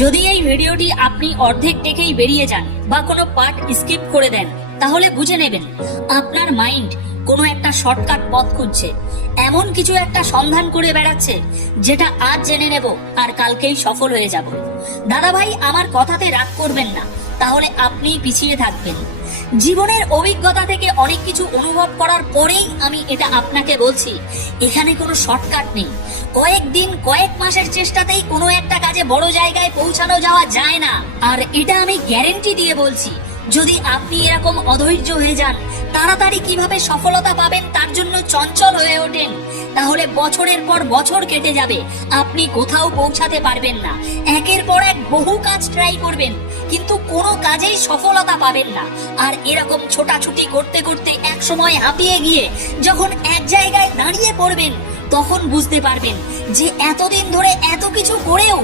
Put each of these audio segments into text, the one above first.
যদি এই ভিডিওটি আপনি অর্ধেক দেখেই বেরিয়ে যান বা কোনো পার্ট স্কিপ করে দেন, তাহলে বুঝে নেবেন আপনার মাইন্ড কোনো একটা শর্টকাট পথ খুঁজছে, এমন কিছু একটা সন্ধান করে বেড়াচ্ছে যেটা আজ জেনে নেব আর কালকেই সফল হয়ে যাব। দাদা ভাই, আমার কথাতে রাগ করবেন না, তাহলে আপনি পিছিয়ে থাকবেন। জীবনের অভিজ্ঞতা থেকে অনেক কিছু অনুভব করার পরেই আমি এটা আপনাকে বলছি, এখানে কোনো শর্টকাট নেই। কয়েকদিন কয়েক মাসের চেষ্টাতেই কোনো একটা কাজে বড় জায়গায় পৌঁছানো যাওয়া যায় না। আর এটা আমি গ্যারেন্টি দিয়ে বলছি, যদি আপনি এরকম অধৈর্য হয়ে যান, তাড়াতাড়ি কিভাবে সফলতা পাবেন তার জন্য চঞ্চল হয়ে ওঠেন, তাহলে বছরের পর বছর কেটে যাবে, আপনি কোথাও পৌঁছাতে পারবেন না। একের পর এক বহু কাজ ট্রাই করবেন, কিন্তু কোনো কাজেই সফলতা পাবেন না। আর এরকম ছোটাছুটি করতে করতে এক সময় হাঁপিয়ে গিয়ে যখন এক জায়গায় দাঁড়িয়ে পড়বেন, তখন বুঝতে পারবেন যে এতদিন ধরে এত কিছু করেও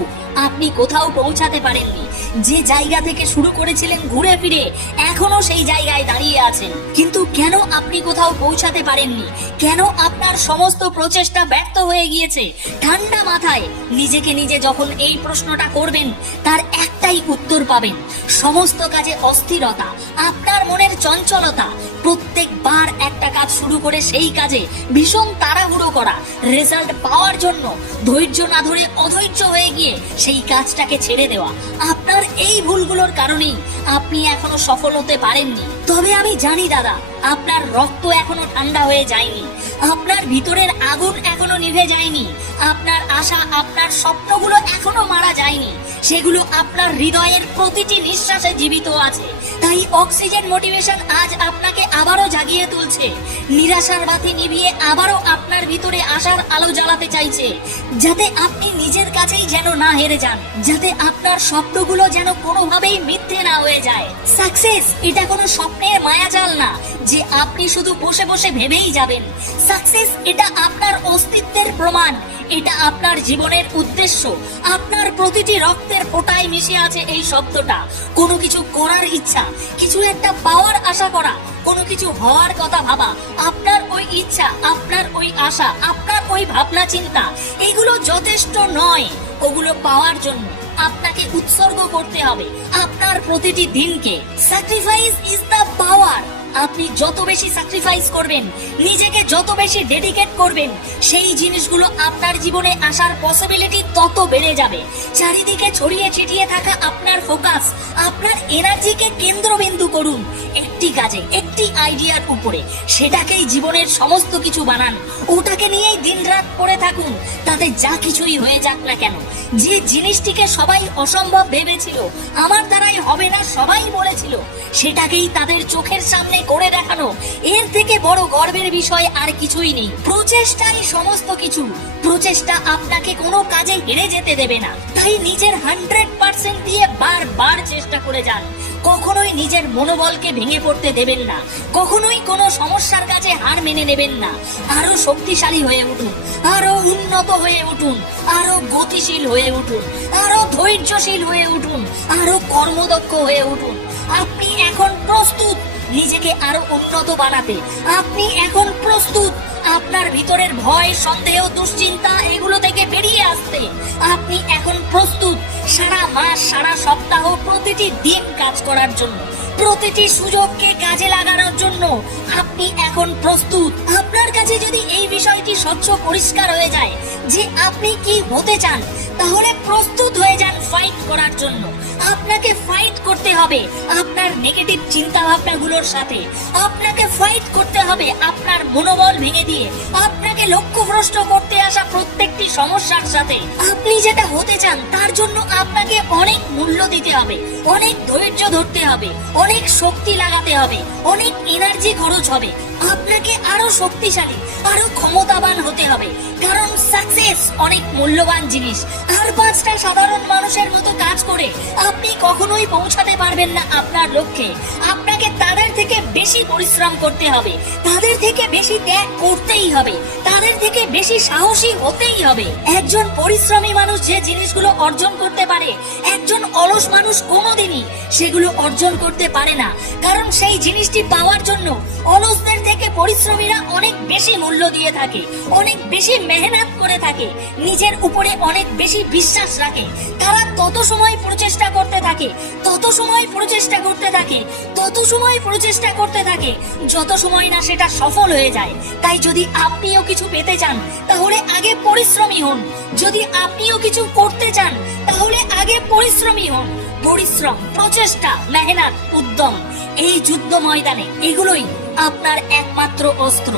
আপনি কোথাও পৌঁছাতে পারেননি। যে জায়গা থেকে শুরু করেছিলেন ঘুরে ফিরে এখনো সেই জায়গায় দাঁড়িয়ে আছেন, কিন্তু কেন আপনি কোথাও পৌঁছাতে পারেননি? কেন আপনার সমস্ত প্রচেষ্টা ব্যর্থ হয়ে গিয়েছে? ঠান্ডা মাথায় নিজেকে নিজে যখন এই প্রশ্নটা করবেন, তার একটাই উত্তর পাবেন, সমস্ত কাজে অস্থিরতা, আপনার মনের চঞ্চলতা। প্রত্যেকবার একটা কাজ শুরু করে সেই কাজে ভীষণ তাড়াহুড়ো করা, রেজাল্ট পাওয়ার জন্য ধৈর্য না ধরে অধৈর্য হয়ে গিয়ে সেই কাজটাকে ছেড়ে দেওয়া। আপনার এই ভুলগুলোর কারণেই আপনি এখনো সফল হতে পারেননি। তবে আমি জানি দাদা, আপনার রক্ত এখনো ঠান্ডা হয়ে যায়নি, আপনার ভিতরের আগুন এখনো নিভে যায়নি, আপনার আশা, আপনার স্বপ্নগুলো এখনো মারা যায়নি, সেগুলো আপনার হৃদয়ের প্রতিটি নিঃশ্বাসে জীবিত আছে। তাই অক্সিজেন মোটিভেশন আজ আপনাকে আবারও জাগিয়ে তুলছে, নিরাশার বাতি নিভিয়ে আবারও আপনার ভিতরে আশার আলো জ্বালাতে চাইছে, যাতে আপনি নিজের কাছেই যেন না হেরে যান, যাতে আপনার স্বপ্নগুলো যেন কোনোভাবেই মিথ্যে না হয়ে যায়। সাকসেস এটা কোনো স্বপ্নের মায়াজাল না যে আপনি শুধু বসে বসে ভেবেই যাবেন। সাকসেস এটা আপনার অস্তিত্বের প্রমাণ, এটা আপনার জীবনের উদ্দেশ্য। আপনার প্রতিটি রক্তের ফোঁটায় মিশে আছে এই শব্দটা, কোনো কিছু করার ইচ্ছা, কিছু একটা পাওয়ার আশা করা, কোনো কিছু হওয়ার কথা ভাবা। আপনার ওই ইচ্ছা, আপনার ওই আশা, আপনার ওই ভাবনা চিন্তা, এগুলো যথেষ্ট নয়। ওগুলো পাওয়ার জন্য আপনাকে উৎসর্গ করতে হবে আপনার প্রতিটি দিনকে। Sacrifice is the power. আপনি যত বেশি স্যাক্রিফাইস করবেন, নিজেকে যত বেশি ডেডিকেট করবেন, সেই জিনিসগুলো আপনার জীবনে আসার পসিবিলিটি তত বেড়ে যাবে। চারিদিকে ছড়িয়ে ছিটিয়ে থাকা আপনার ফোকাস, আপনার এনার্জিকে কেন্দ্রবিন্দু করুন একটি কাজে, একটি আইডিয়ার উপরে, সেটাকেই জীবনের সমস্ত কিছু বানান। ওটাকে নিয়েই দিনরাত পড়ে থাকুন, তাতে যা কিছুই হয়ে যাক না কেন। যে জিনিসটিকে সবাই অসম্ভব ভেবেছিল, আমার দ্বারাই হবে না সবাই বলেছিল, সেটাকেই তাদের চোখের সামনে করে দেখানো, এর থেকে বড় গর্বের বিষয় আর কিছুই নেই। প্রচেষ্টাই সমস্ত কিছু। প্রচেষ্টা আপনাকে কোনো কাজে হেরে যেতে দেবে না। তাই নিজের 100% দিয়ে বারবার চেষ্টা করে যান। কখনোই নিজের মনোবলকে ভেঙে পড়তে দেবেন না, কখনোই কোনো সমস্যার কাছে হার মেনে নেবেন না। আরো শক্তিশালী হয়ে উঠুন, আরো উন্নত হয়ে উঠুন, আরো গতিশীল হয়ে উঠুন, আরো ধৈর্যশীল হয়ে উঠুন, আরো কর্মদক্ষ হয়ে উঠুন। আপনি এখন প্রস্তুত নিজেকে আরো উন্নত বানাতে। আপনি এখন প্রস্তুত আপনার ভিতরের ভয়, সন্দেহ, দুশ্চিন্তা এগুলো থেকে বেরিয়ে আসতে। আপনি এখন প্রস্তুত সারা মাস, সারা সপ্তাহ, প্রতিটি দিন কাজ করার জন্য, প্রতিটি সুযোগকে কাজে লাগানোর জন্য আপনি এখন প্রস্তুত। আপনার কাছে যদি এই বিষয়টি স্বচ্ছ পরিষ্কার হয়ে যায় যে আপনি কি হতে চান, তাহলে প্রস্তুত হয়ে যান ফাইট করার জন্য। আপনাকে ফাইট করতে হবে আপনার নেগেটিভ চিন্তা ভাবনাগুলোর সাথে। আপনাকে ফাইট করতে হবে আপনার মনোবল ভেঙে দিয়ে, আপনাকে লক্ষ্যভ্রষ্ট করতে আসা প্রত্যেকটি সমস্যার সাথে। আপনি যেটা হতে চান তার জন্য আপনাকে অনেক মূল্য দিতে হবে, অনেক ধৈর্য ধরতে হবে, অনেক শক্তি লাগাতে হবে, অনেক এনার্জি খরচ হবে। আপনাকে আরো শক্তিশালী, আরো ক্ষমতাবান হতে হবে, কারণ সাকসেস অনেক মূল্যবান জিনিস। আর 5টা সাধারণ মানুষের মতো কাজ করে আপনি কখনোই পৌঁছাতে পারবেন না আপনার লক্ষ্যে। আপনাকে তাদের থেকে বেশি পরিশ্রম করতে হবে, তাদের থেকে বেশি ত্যাগ করতেই হবে, তাদের থেকে বেশি সাহসী হতেই হবে। একজন পরিশ্রমী মানুষ যে জিনিসগুলো অর্জন করতে পারে, একজন অলস মানুষ কোনোদিনই সেগুলো অর্জন করতে পারে না, কারণ সেই জিনিসটি পাওয়ার জন্য অলসদের থেকে পরিশ্রমীরা অনেক বেশি মূল্য দিয়ে থাকে, অনেক বেশি মেহনত করে থাকে, নিজের উপরে অনেক বেশি বিশ্বাস রাখে। তারা তত সময় প্রচেষ্টা করতে থাকে, তত সময় প্রচেষ্টা করতে থাকে, তত সময় প্রচেষ্টা করতে থাকে, যত সময় না সেটা সফল হয়ে যায়। তাই যদি আপনিও কিছু পেতে চান তাহলে আগে পরিশ্রমী হন, যদি আপনিও কিছু করতে চান তাহলে আগে পরিশ্রমী হন। পরিশ্রম, প্রচেষ্টা, মেহনত, উদ্যম, এই যুদ্ধ ময়দানে এগুলোই আপনার একমাত্র অস্ত্র।